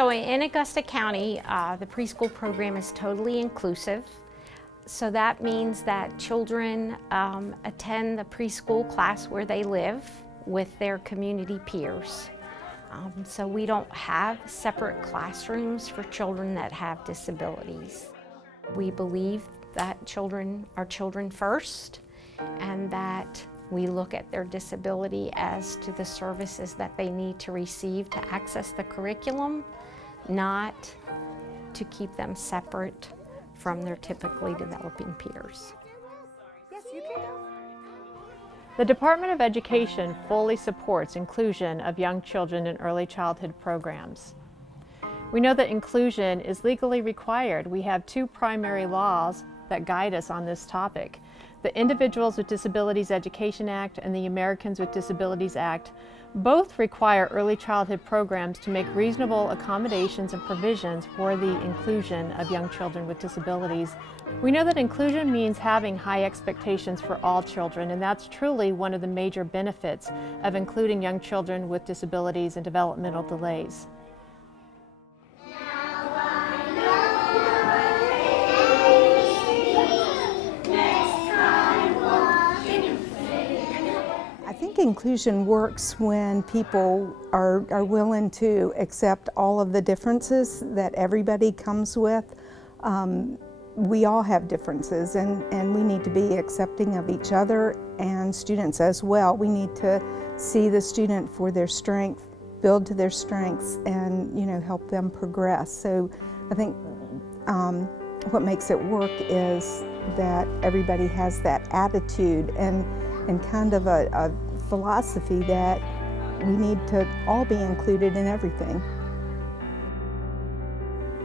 So in Augusta County, the preschool program is totally inclusive. So that means that children attend the preschool class where they live with their community peers. So we don't have separate classrooms for children that have disabilities. We believe that children are children first, and that we look at their disability as to the services that they need to receive to access the curriculum, not to keep them separate from their typically developing peers. Yes, you can go. The Department of Education fully supports inclusion of young children in early childhood programs. We know that inclusion is legally required. We have two primary laws that guide us on this topic. The Individuals with Disabilities Education Act and the Americans with Disabilities Act both require early childhood programs to make reasonable accommodations and provisions for the inclusion of young children with disabilities. We know that inclusion means having high expectations for all children, and that's truly one of the major benefits of including young children with disabilities and developmental delays. I think inclusion works when people are willing to accept all of the differences that everybody comes with. We all have differences, and we need to be accepting of each other and students as well. We need to see the student for their strength, build to their strengths, and help them progress. So I think what makes it work is that everybody has that attitude and kind of a philosophy that we need to all be included in everything.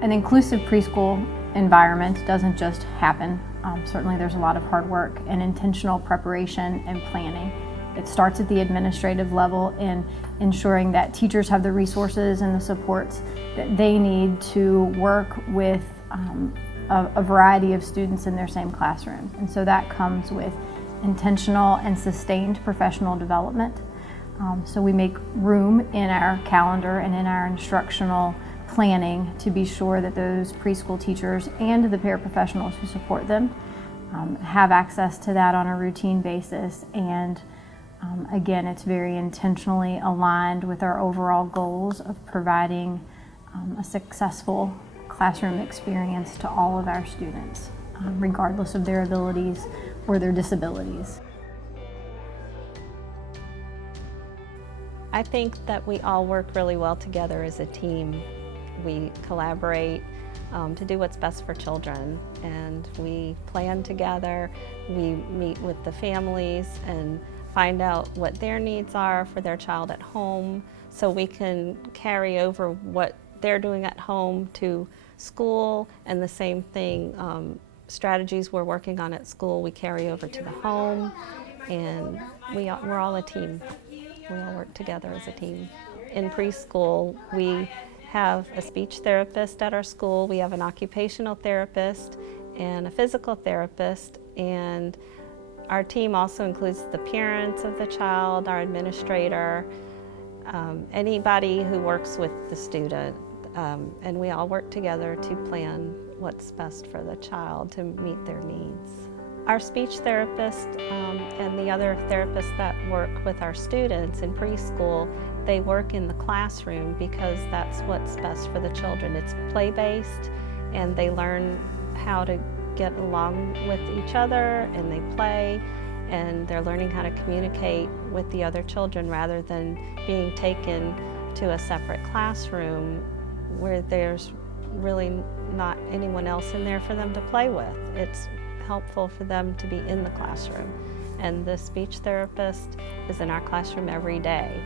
An inclusive preschool environment doesn't just happen. Certainly there's a lot of hard work and intentional preparation and planning. It starts at the administrative level in ensuring that teachers have the resources and the supports that they need to work with a variety of students in their same classroom. And so that comes with intentional and sustained professional development. So we make room in our calendar and in our instructional planning to be sure that those preschool teachers and the paraprofessionals who support them have access to that on a routine basis. And again, it's very intentionally aligned with our overall goals of providing a successful classroom experience to all of our students, regardless of their abilities or their disabilities. I think that we all work really well together as a team. We collaborate to do what's best for children, and we plan together. We meet with the families and find out what their needs are for their child at home, so we can carry over what they're doing at home to school, and the same thing, strategies we're working on at school, we carry over to the home, and we're all a team. We all work together as a team. In preschool, we have a speech therapist at our school, we have an occupational therapist and a physical therapist, and our team also includes the parents of the child, our administrator, anybody who works with the student, and we all work together to plan what's best for the child to meet their needs. Our speech therapist and the other therapists that work with our students in preschool, they work in the classroom because that's what's best for the children. It's play-based, and they learn how to get along with each other, and they play, and they're learning how to communicate with the other children rather than being taken to a separate classroom where there's really not anyone else in there for them to play with. It's helpful for them to be in the classroom. And the speech therapist is in our classroom every day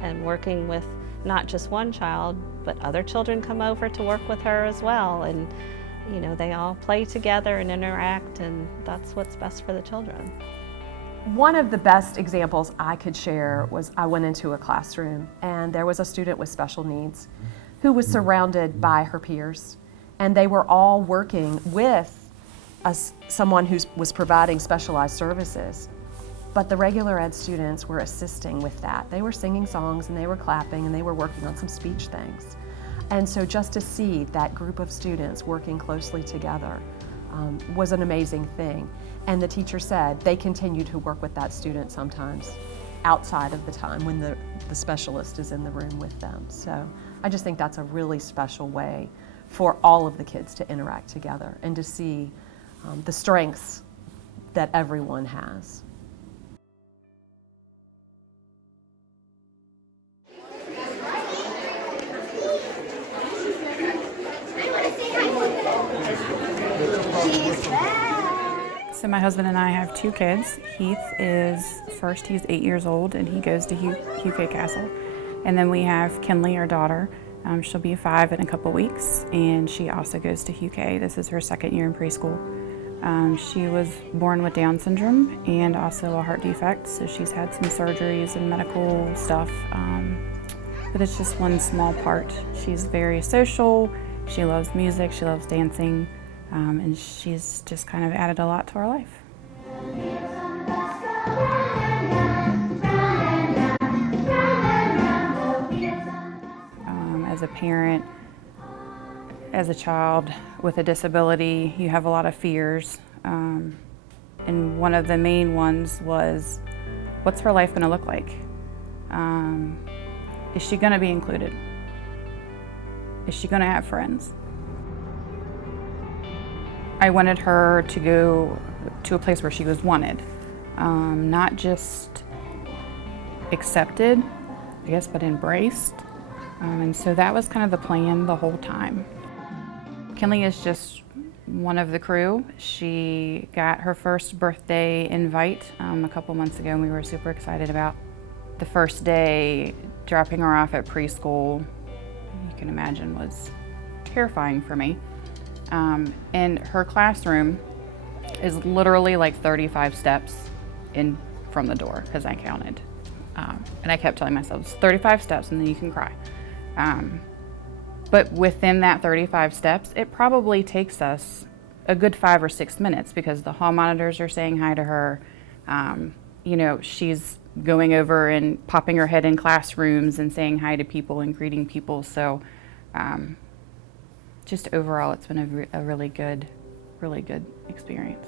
and working with not just one child, but other children come over to work with her as well. And they all play together and interact, and that's what's best for the children. One of the best examples I could share was I went into a classroom and there was a student with special needs who was surrounded by her peers, and they were all working with someone who was providing specialized services. But the regular ed students were assisting with that. They were singing songs and they were clapping and they were working on some speech things. And so just to see that group of students working closely together was an amazing thing. And the teacher said they continue to work with that student sometimes outside of the time when the specialist is in the room with them. So I just think that's a really special way for all of the kids to interact together and to see the strengths that everyone has. So my husband and I have 2 kids. Heath is first, he's 8 years old and he goes to Hugh K. Castle. And then we have Kinley, our daughter. She'll be 5 in a couple weeks and she also goes to Hugh K. This is her 2nd year in preschool. She was born with Down syndrome and also a heart defect, so she's had some surgeries and medical stuff, but it's just one small part. She's very social, she loves music, she loves dancing, and she's just kind of added a lot to our life. As a parent, as a child with a disability, you have a lot of fears. And one of the main ones was, what's her life gonna look like? Is she gonna be included? Is she gonna have friends? I wanted her to go to a place where she was wanted, not just accepted, I guess, but embraced. And so that was kind of the plan the whole time. Kinley is just one of the crew. She got her first birthday invite a couple months ago and we were super excited about. The first day dropping her off at preschool, you can imagine, was terrifying for me. And her classroom is literally like 35 steps in from the door, because I counted. And I kept telling myself, it's 35 steps and then you can cry. But within that 35 steps, it probably takes us a good 5 or 6 minutes because the hall monitors are saying hi to her. You know, she's going over and popping her head in classrooms and saying hi to people and greeting people. So just overall, it's been a really good experience.